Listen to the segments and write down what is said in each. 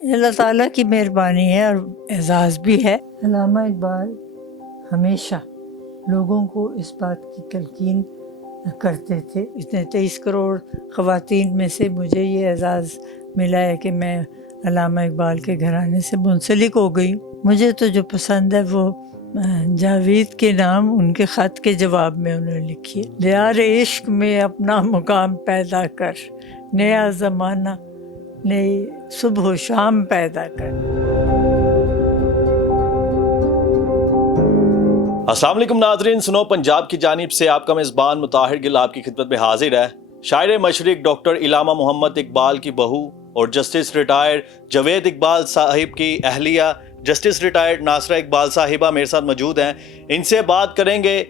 اللہ تعالیٰ کی مہربانی ہے اور اعزاز بھی ہے۔ علامہ اقبال ہمیشہ لوگوں کو اس بات کی تلقین کرتے تھے۔ اتنے 23 کروڑ خواتین میں سے مجھے یہ اعزاز ملا ہے کہ میں علامہ اقبال کے گھرانے سے منسلک ہو گئی۔ مجھے تو جو پسند ہے وہ جاوید کے نام ان کے خط کے جواب میں انہوں نے لکھی ہے، دیار عشق میں اپنا مقام پیدا کر، نیا زمانہ نئی صبح و شام پیدا کر۔ السلام علیکم ناظرین، سنو پنجاب کی جانب سے آپ کا میزبان مطاہر گل آپ کی خدمت میں حاضر ہے۔ شاعر مشرق ڈاکٹر علامہ محمد اقبال کی بہو اور جسٹس ریٹائرڈ جاوید اقبال صاحب کی اہلیہ جسٹس ریٹائرڈ ناصرہ اقبال صاحبہ میرے ساتھ موجود ہیں۔ ان سے بات کریں گے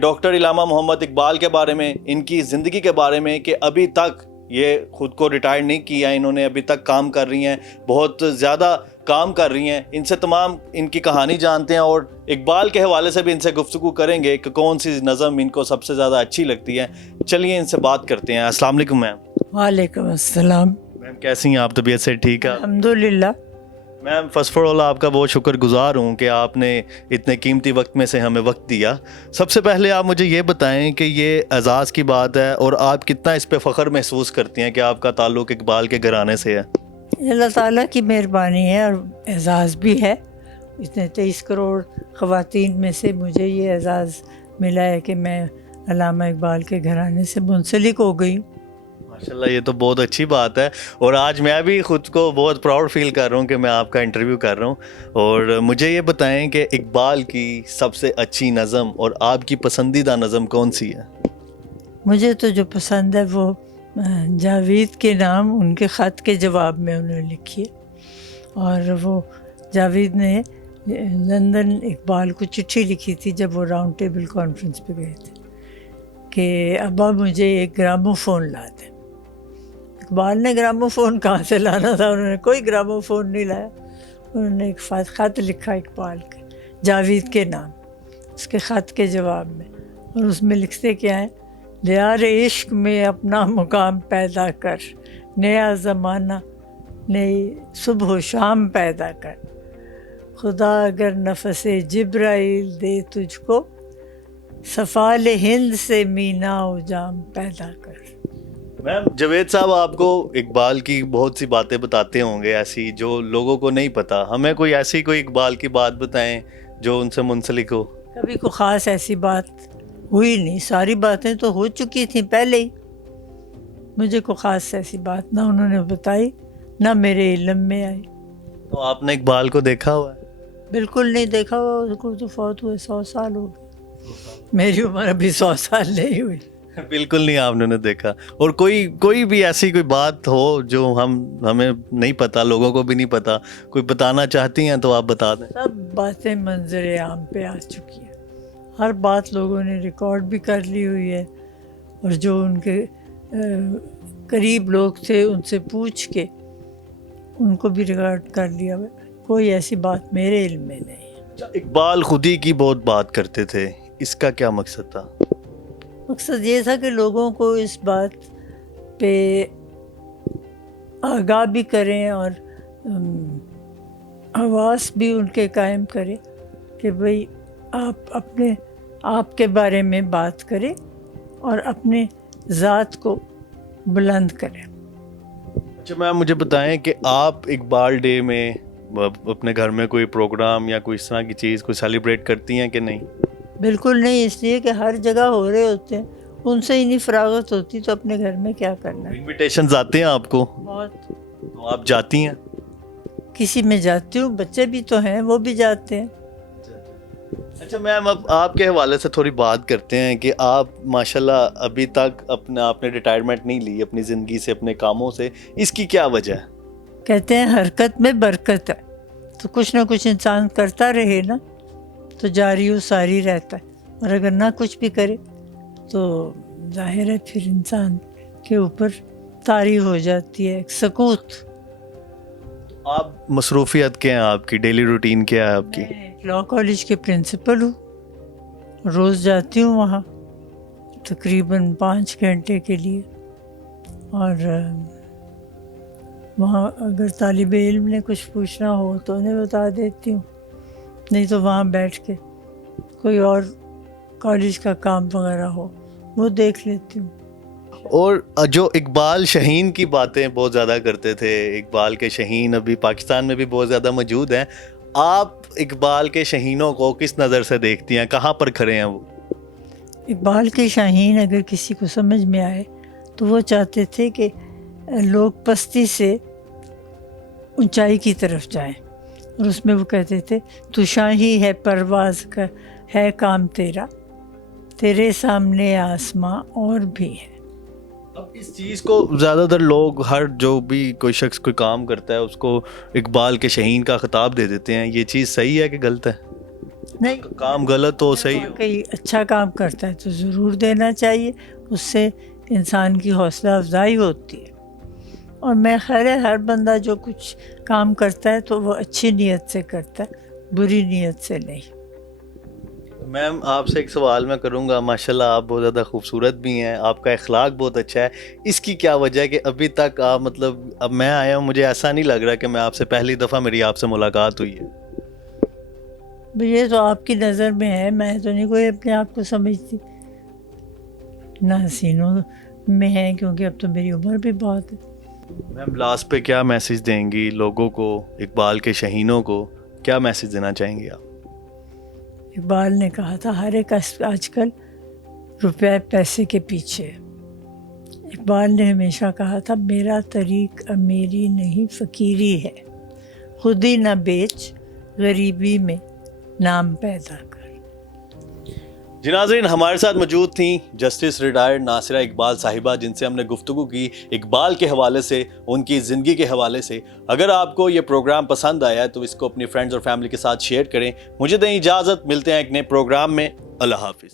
ڈاکٹر علامہ محمد اقبال کے بارے میں، ان کی زندگی کے بارے میں کہ ابھی تک یہ خود کو ریٹائر نہیں کیا، انہوں نے ابھی تک کام کر رہی ہیں، بہت زیادہ کام کر رہی ہیں۔ ان سے تمام ان کی کہانی جانتے ہیں اور اقبال کے حوالے سے بھی ان سے گفتگو کریں گے کہ کون سی نظم ان کو سب سے زیادہ اچھی لگتی ہے۔ چلیے ان سے بات کرتے ہیں۔ السلام علیکم میم۔ وعلیکم السلام۔ میم کیسی ہیں آپ؟ طبیعت سے ٹھیک ہے؟ الحمدللہ۔ میم فرسٹ آف آل آپ کا بہت شکر گزار ہوں کہ آپ نے اتنے قیمتی وقت میں سے ہمیں وقت دیا۔ سب سے پہلے آپ مجھے یہ بتائیں کہ یہ اعزاز کی بات ہے اور آپ کتنا اس پہ فخر محسوس کرتی ہیں کہ آپ کا تعلق اقبال کے گھرانے سے ہے؟ اللہ تعالیٰ کی مہربانی ہے اور اعزاز بھی ہے۔ اتنے 23 کروڑ خواتین میں سے مجھے یہ اعزاز ملا ہے کہ میں علامہ اقبال کے گھرانے سے منسلک ہو گئی۔ ماشاءاللہ، یہ تو بہت اچھی بات ہے اور آج میں بھی خود کو بہت پراؤڈ فیل کر رہا ہوں کہ میں آپ کا انٹرویو کر رہا ہوں۔ اور مجھے یہ بتائیں کہ اقبال کی سب سے اچھی نظم اور آپ کی پسندیدہ نظم کون سی ہے؟ مجھے تو جو پسند ہے وہ جاوید کے نام ان کے خط کے جواب میں انہوں نے لکھی ہے، اور وہ جاوید نے لندن اقبال کو چٹھی لکھی تھی جب وہ راؤنڈ ٹیبل کانفرنس پہ گئے تھے کہ ابا مجھے ایک گرامو فون لا دیں۔ اقبال نے گرامو فون کہاں سے لانا تھا، انہوں نے کوئی گرامو فون نہیں لایا۔ انہوں نے ایک خط لکھا اقبال کے جاوید کے نام اس کے خط کے جواب میں، اور اس میں لکھتے کیا ہے، دیار عشق میں اپنا مقام پیدا کر، نیا زمانہ نئی صبح و شام پیدا کر، خدا اگر نفس جبرائیل دے تجھ کو، سفال ہند سے مینا و جام پیدا کر۔ میم جاوید صاحب آپ کو اقبال کی بہت سی باتیں بتاتے ہوں گے ایسی جو لوگوں کو نہیں پتہ، ہمیں کوئی ایسی کوئی اقبال کی بات بتائیں جو ان سے منسلک ہو۔ کبھی کوئی خاص ایسی بات ہوئی نہیں، ساری باتیں تو ہو چکی تھیں پہلے ہی۔ مجھے کوئی خاص ایسی بات نہ انہوں نے بتائی نہ میرے علم میں آئی۔ تو آپ نے اقبال کو دیکھا ہوا ہے؟ بالکل نہیں دیکھا ہوا، اس کو تو فوت ہوئے 100 سال ہو گئے، میری عمر ابھی 100 سال نہیں ہوئی۔ بالکل نہیں آپ نے دیکھا۔ اور کوئی بھی ایسی کوئی بات ہو جو ہمیں نہیں پتا، لوگوں کو بھی نہیں پتا، کوئی بتانا چاہتی ہیں تو آپ بتا دیں۔ سب باتیں منظر عام پہ آ چکی ہیں، ہر بات لوگوں نے ریکارڈ بھی کر لی ہوئی ہے، اور جو ان کے قریب لوگ تھے ان سے پوچھ کے ان کو بھی ریکارڈ کر لیا ہوا ہے۔ کوئی ایسی بات میرے علم میں نہیں ہے۔ اقبال خود ہی کی بہت بات کرتے تھے، اس کا کیا مقصد تھا؟ مقصد یہ تھا کہ لوگوں کو اس بات پہ آگاہ بھی کریں اور حواس بھی ان کے قائم کریں کہ بھئی آپ کے بارے میں بات کریں اور اپنے ذات کو بلند کریں۔ اچھا میم مجھے بتائیں کہ آپ اقبال ڈے میں اپنے گھر میں کوئی پروگرام یا کوئی اس طرح کی چیز کوئی سیلیبریٹ کرتی ہیں کہ نہیں؟ بالکل نہیں، اس لیے کہ ہر جگہ ہو رہے ہوتے ہیں، ان سے ہی نہیں فراغت ہوتی تو اپنے گھر میں کیا کرنا ہے۔ انویٹیشنز آتے ہیں آپ کو بہت، تو آپ جاتی ہیں؟ کسی میں جاتی ہوں، بچے بھی تو ہیں وہ بھی جاتے ہیں۔ اچھا میم اب آپ کے حوالے سے تھوڑی بات کرتے ہیں کہ آپ ماشاءاللہ ابھی تک آپ نے ریٹائرمنٹ نہیں لی اپنی زندگی سے، اپنے کاموں سے، اس کی کیا وجہ ہے؟ کہتے ہیں حرکت میں برکت ہے، تو کچھ نہ کچھ انسان کرتا رہے نا تو جاری و ساری رہتا ہے، اور اگر نہ کچھ بھی کرے تو ظاہر ہے پھر انسان کے اوپر طاری ہو جاتی ہے ایک سکوت۔ آپ مصروفیت کیا ہے آپ کی؟ ڈیلی روٹین کیا ہے آپ کی؟ میں لاء کالج کے پرنسپل ہوں، روز جاتی ہوں وہاں تقریباً 5 گھنٹے کے لیے، اور وہاں اگر طالب علم نے کچھ پوچھنا ہو تو انہیں بتا دیتی ہوں، نہیں تو وہاں بیٹھ کے کوئی اور کالج کا کام وغیرہ ہو وہ دیکھ لیتی ہوں۔ اور جو اقبال شاہین کی باتیں بہت زیادہ کرتے تھے، اقبال کے شاہین ابھی پاکستان میں بھی بہت زیادہ موجود ہیں، آپ اقبال کے شاہینوں کو کس نظر سے دیکھتی ہیں؟ کہاں پر کھڑے ہیں وہ؟ اقبال کے شاہین اگر کسی کو سمجھ میں آئے تو وہ چاہتے تھے کہ لوگ پستی سے اونچائی کی طرف جائیں، اور اس میں وہ کہتے تھے تو شاہی ہے پرواز کا ہے کام تیرا، تیرے سامنے آسماں اور بھی ہے۔ اب اس چیز کو زیادہ تر لوگ، ہر جو بھی کوئی شخص کوئی کام کرتا ہے اس کو اقبال کے شاہین کا خطاب دے دیتے ہیں، یہ چیز صحیح ہے کہ غلط ہے؟ نہیں، کام غلط ہو صحیح ہو؟ کوئی اچھا کام کرتا ہے تو ضرور دینا چاہیے، اس سے انسان کی حوصلہ افزائی ہوتی ہے، اور میں خیر ہے ہر بندہ جو کچھ کام کرتا ہے تو وہ اچھی نیت سے کرتا ہے، بری نیت سے نہیں۔ میم آپ سے ایک سوال میں کروں گا، ماشاءاللہ آپ بہت زیادہ خوبصورت بھی ہیں، آپ کا اخلاق بہت اچھا ہے، اس کی کیا وجہ ہے کہ ابھی تک آپ مطلب، اب میں آیا ہوں مجھے ایسا نہیں لگ رہا کہ میں آپ سے پہلی دفعہ میری آپ سے ملاقات ہوئی ہے؟ یہ تو آپ کی نظر میں ہے، میں تو نہیں کوئی اپنے آپ کو سمجھتی، نہ حسینوں میں ہے، کیونکہ اب تو میری عمر بھی بہت ہے۔ میم لاسٹ پہ کیا میسج دیں گی لوگوں کو، اقبال کے شاہینوں کو کیا میسج دینا چاہیں گی آپ؟ اقبال نے کہا تھا ہر ایک آج کل روپے پیسے کے پیچھے ہے۔ اقبال نے ہمیشہ کہا تھا میرا طریق امیری نہیں فقیری ہے، خود ہی نہ بیچ غریبی میں نام پیدا کر۔ جی ناظرین، ہمارے ساتھ موجود تھیں جسٹس ریٹائرڈ ناصرہ اقبال صاحبہ، جن سے ہم نے گفتگو کی اقبال کے حوالے سے، ان کی زندگی کے حوالے سے۔ اگر آپ کو یہ پروگرام پسند آیا ہے تو اس کو اپنی فرینڈز اور فیملی کے ساتھ شیئر کریں۔ مجھے دیں اجازت، ملتے ہیں ایک نئے پروگرام میں، اللہ حافظ۔